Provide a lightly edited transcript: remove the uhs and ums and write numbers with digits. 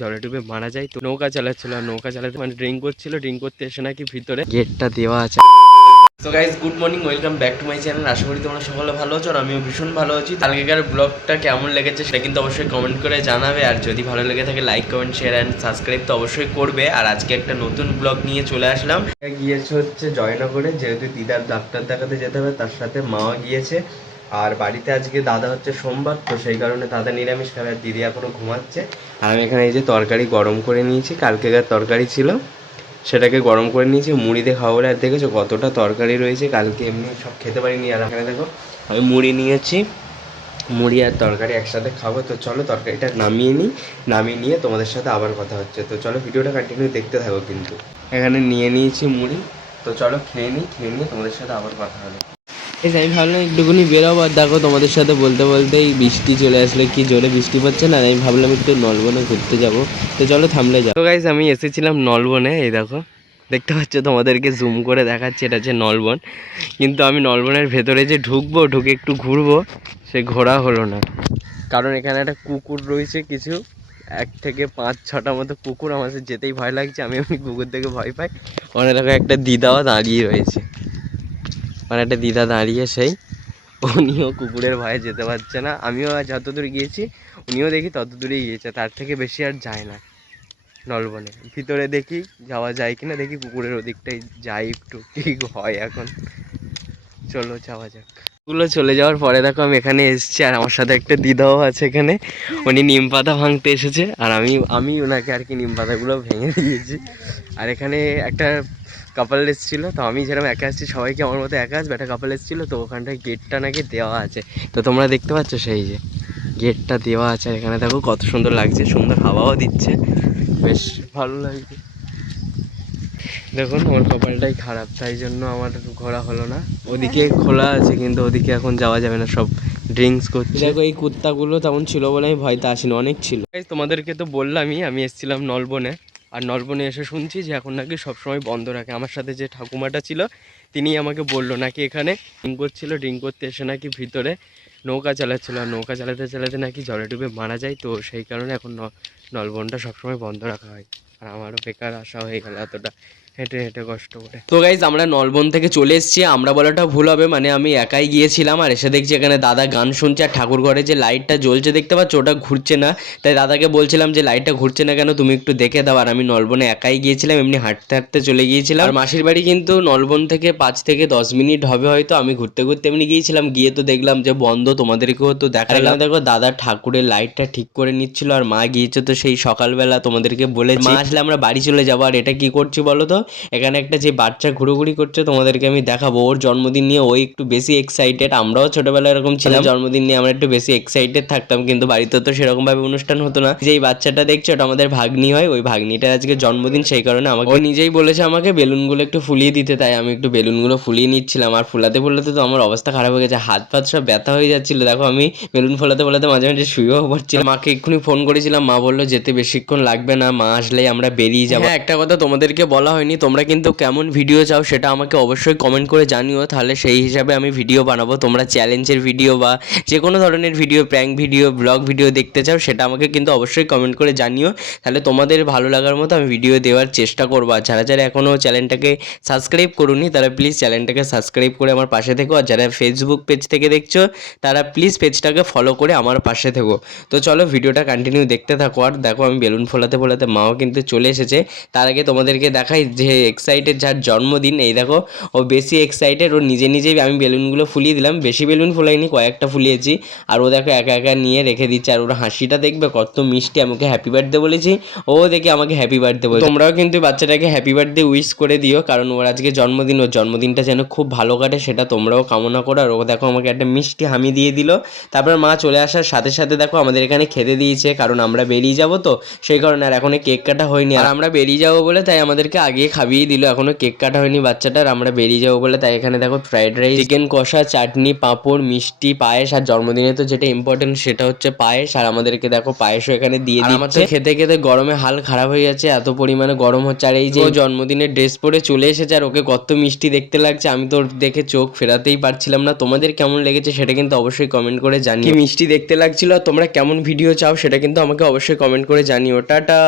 জলে ডুবে মারা যায়। তো নৌকা চালাচ্ছিল, নৌকা চালাতে মানে ড্রিঙ্ক করছিল, ড্রিঙ্ক করতে এসে নাকি ভিতরে গেটটা দেওয়া আছে। তো guys good morning, welcome back to my channel. আশা করি তোমরা সকলে ভালো আছো আর আমিও ভীষণ ভালো আছি। কালকেকার ব্লগটা কেমন লেগেছে সেটা কিন্তু অবশ্যই কমেন্ট করে জানাবে, আর যদি ভালো লেগে থাকে like comment share and subscribe তো অবশ্যই করবে। আর আজকে একটা নতুন ব্লগ নিয়ে চলে আসলাম। গিয়েছে হচ্ছে জয়নগরে, যেহেতু দিদার ডাক্তার দেখাতে যেতে হবে, তার সাথে মাও গিয়েছে। আর বাড়িতে আজকে দাদা হচ্ছে সোমবার, তো সেই কারণে দাদা নিরামিষ খাবে আর দিদি এখনো ঘুমাচ্ছে। আর আমি এখানে এই যে তরকারি গরম করে নিয়েছি, কালকেকার তরকারি ছিল সেটাকে গরম করে নিয়েছি মুড়ি দিয়ে খাওয়া বলে। আর দেখেছো কতটা তরকারি রয়েছে, কালকে এমনি সব খেতে পারিনি। আর এখানে দেখো আমি মুড়ি নিয়েছি, মুড়ি আর তরকারি একসাথে খাবো। তো চলো তরকারিটা নামিয়ে নিই, নামিয়ে নিয়ে তোমাদের সাথে আবার কথা হচ্ছে। তো চলো ভিডিওটা কন্টিনিউ দেখতে থাকো। কিন্তু এখানে নিয়ে নিয়েছি মুড়ি, তো চলো খেয়ে নিয়ে তোমাদের সাথে আবার কথা হবে। আমি ভাবলাম একটুখানি বেরোবো, আর দেখো তোমাদের সাথে বলতে বলতেই বৃষ্টি চলে আসলে, কি জোরে বৃষ্টি পড়ছে না। আমি ভাবলাম একটু নলবনে ঘুরতে যাবো, তো চলো থামলে যাও। তো গাইস আমি এসেছিলাম নলবনে, এই দেখো দেখতে পাচ্ছ, তোমাদেরকে জুম করে দেখাচ্ছে, এটা হচ্ছে নলবন। কিন্তু আমি নলবনের ভেতরে যে ঢুকবো, ঢুকে একটু ঘুরবো, সে ঘোরা হলো না। কারণ এখানে একটা কুকুর রয়েছে, কিছু 1 থেকে 5-6টা মতো কুকুর। আমার যেতেই ভয় লাগছে, আমি কুকুর থেকে ভয় পাই। ওখানে দেখো একটা দিদাও দাঁড়িয়ে রয়েছে, মানে একটা দিদা দাঁড়িয়ে, সেই উনিও কুকুরের ভয়ে যেতে পারছে না। আমিও যতদূর গিয়েছি উনিও দেখি তত দূরেই গিয়েছে, তার থেকে বেশি আর যায় না নলবনে। ভিতরে দেখি যাওয়া যায় কিনা, দেখি কুকুরের ওদিকটাই যাই একটু, কি হয় এখন। চলো যাওয়া যাক। ওগুলো চলে যাওয়ার পরে দেখো আমি এখানে এসেছি, আর আমার সাথে একটা দিদাও আছে এখানে। উনি নিম পাতা ভাঙতে এসেছে, আর আমি ওনাকে আর কি নিম পাতাগুলো ভেঙে দিয়েছি। আর এখানে একটা কাপল এসেছিলো, তো আমি যেরকম একা আসছি সবাইকে আমার মতো একা আসবে, একটা কাপল এসেছিলো, তো ওখানটায় গেটটা নাকি দেওয়া আছে। তো তোমরা দেখতে পাচ্ছ সেই যে গেটটা দেওয়া আছে। আর এখানে দেখো কত সুন্দর লাগছে, সুন্দর হাওয়াও দিচ্ছে, বেশ ভালো লাগছে। দেখুন ওর কপালটাই খারাপ, তাই জন্য আমার ঘোরা হলো না। ওদিকে খোলা আছে কিন্তু ওদিকে এখন যাওয়া যাবে না, সব ড্রিঙ্কস করছে। দেখো এই কুত্তাগুলো তেমন ছিল বলে আমি ভয়তে আসিনি, অনেক ছিল। তোমাদেরকে তো বললামই আমি এসেছিলাম নলবনে, আর নলবনে এসে শুনছি যে এখন নাকি সবসময় বন্ধ রাখে। আমার সাথে যে ঠাকুমাটা ছিল তিনি আমাকে বললো নাকি এখানে ড্রিঙ্ক করছিল, ড্রিঙ্ক করতে এসে নাকি ভিতরে নৌকা চালাচ্ছিল, আর নৌকা চালাতে চালাতে নাকি জলে ডুবে মারা যায়। তো সেই কারণে এখন নলবনটা সবসময় বন্ধ রাখা হয়। আর আমারও বেকার আসা হয়ে গেল এতটা হেঁটে হেঁটে কষ্ট করে। তো গাইজ আমরা নলবন থেকে চলে এসেছি, আমরা বলাটা ভুল হবে, মানে আমি একাই গিয়েছিলাম। আর এসে দেখছি এখানে দাদা গান শুনছে, আর ঠাকুর ঘরে যে লাইটটা জ্বলছে দেখতে পাচ্ছ, ওটা ঘুরছে না। তাই দাদাকে বলছিলাম যে লাইটটা ঘুরছে না কেন, তুমি একটু দেখে দাও। আর আমি নলবনে একাই গিয়েছিলাম, এমনি হাঁটতে হাঁটতে চলে গিয়েছিলাম। আর মাসির বাড়ি কিন্তু নলবন থেকে 5 থেকে 10 মিনিট হবে হয়তো। আমি ঘুরতে ঘুরতে এমনি গিয়েছিলাম, গিয়ে তো দেখলাম যে বন্ধ, তোমাদেরকেও তো দেখালাম। দেখো দাদা ঠাকুরের লাইটটা ঠিক করে নিচ্ছিল, আর মা গিয়েছে তো সেই সকালবেলা, তোমাদেরকে বলেছি। মা আসলে আমরা বাড়ি চলে যাবো। আর এটা কি করছি বলো তো, এখানে একটা যে বাচ্চা ঘুরোঘুরি করছে তোমাদেরকে আমি দেখাবো, ওর জন্মদিন নিয়ে ওই একটু বেশি এক্সাইটেড। আমরাও ছোটবেলায় এরকম ছিলাম, জন্মদিন নিয়ে আমরা একটু বেশি এক্সাইটেড থাকতাম, কিন্তু বাড়িতে তো সেরকম ভাবে অনুষ্ঠান হতো না। যে এই বাচ্চাটা দেখছো ওটা আমাদের ভাগ্নি হয়, ওই ভাগ্নিটার আজকে জন্মদিন, সেই কারণে আমাকে ও নিজেই বলেছে আমাকে বেলুনগুলো একটু ফুলিয়ে দিতে, তাই আমি একটু বেলুনগুলো ফুলিয়ে নিচ্ছিলাম। আর ফুলাতে ফুলাতে তো আমার অবস্থা খারাপ হয়ে গেছে, হাত ফাত সব ব্যথা হয়ে যাচ্ছিল। দেখো আমি বেলুন ফোলাতে ফোলাতে মাঝে মাঝে শুয়েও পড়ছিলাম। মাকে এক্ষুনি ফোন করেছিলাম, মা বললো যেতে বেশিক্ষণ লাগবে না, মা আসলেই আমরা বেরিয়ে যাবো। হ্যাঁ একটা কথা তোমাদেরকে বলা হয়নি, তোমরা কিন্তু কেমন ভিডিও চাও সেটা আমাকে অবশ্যই কমেন্ট করে জানিও, তাহলে সেই হিসাবে আমি ভিডিও বানাবো। তোমরা চ্যালেঞ্জের ভিডিও বা যে কোনো ধরনের video, prank video, blog video দেখতে চাও সেটা আমাকে কিন্তু অবশ্যই কমেন্ট করে জানিও, তাহলে তোমাদের ভালো লাগার মতো আমি ভিডিও দেওয়ার চেষ্টা করবো। আর যারা যারা এখনও চ্যানেলটাকে সাবস্ক্রাইব করুনি তারা প্লিজ চ্যানেলটাকে সাবস্ক্রাইব করে আমার পাশে থেকো। আর যারা ফেসবুক পেজ থেকে দেখছো তারা প্লিজ পেজটাকে ফলো করে আমার পাশে থেকো। তো চলো ভিডিওটা কন্টিনিউ দেখতে থাকো। আর দেখো আমি বেলুন ফোলাতে ফোলাতে মাও কিন্তু চলে এসেছে। তার আগে তোমাদেরকে দেখাই যে এক্সাইটেড যার জন্মদিন, এই দেখো ও বেশি এক্সাইটেড, ও নিজে নিজেই, আমি বেলুনগুলো ফুলিয়ে দিলাম, বেশি বেলুন ফুলাইনি, কয়েকটা ফুলিয়েছি। আর ও দেখো একা একা নিয়ে রেখে দিচ্ছে, আর ওর হাসিটা দেখবে কত মিষ্টি। আমাকে হ্যাপি বার্থডে বলেছি, ও দেখে আমাকে হ্যাপি বার্থডে বলে। তোমরাও কিন্তু বাচ্চাটাকে হ্যাপি বার্থডে উইশ করে দিও, কারণ ওর আজকে জন্মদিন, ওর জন্মদিনটা যেন খুব ভালো কাটে সেটা তোমরাও কামনা করো। আর ও দেখো আমাকে একটা মিষ্টি হামি দিয়ে দিল। তারপর মা চলে আসার সাথে সাথে দেখো আমাদের এখানে খেতে দিয়েছে, কারণ আমরা বেরিয়ে যাবো তো সেই কারণে। আর এখন কেক কাটা হয়নি, আর আমরা বেরিয়ে যাবো বলে তাই আমাদেরকে আগে খাবিয়ে দিল, এখনো কেক কাটা হয়নি বাচ্চাটার, আমরা বেরিয়ে যাবো বলে। তাই এখানে দেখো ফ্রাইড রাইস, চিকেন কষা, চাটনি, পাঁপড়, মিষ্টি, পায়েস, আর জন্মদিনে তো যেটা ইম্পর্টেন্ট সেটা হচ্ছে পায়েস। আর আমাদেরকে দেখো পায়েসও এখানে দিয়ে দিচ্ছে। আমার তো খেতে খেতে গরমে হাল খারাপ হয়ে যাচ্ছে, এত পরিমাণে গরম হচ্ছে। আর এই যে জন্মদিনের ড্রেস পরে চলে এসেছে, আর ওকে কত মিষ্টি দেখতে লাগছে, আমি তো ওর দেখে চোখ ফেরাতেই পারছিলাম না। তোমাদের কেমন লেগেছে সেটা কিন্তু অবশ্যই কমেন্ট করে জানিও। কি মিষ্টি দেখতে লাগছিল, তোমরা কেমন ভিডিও চাও সেটা কিন্তু আমাকে অবশ্যই কমেন্ট করে জানিও। টাটা।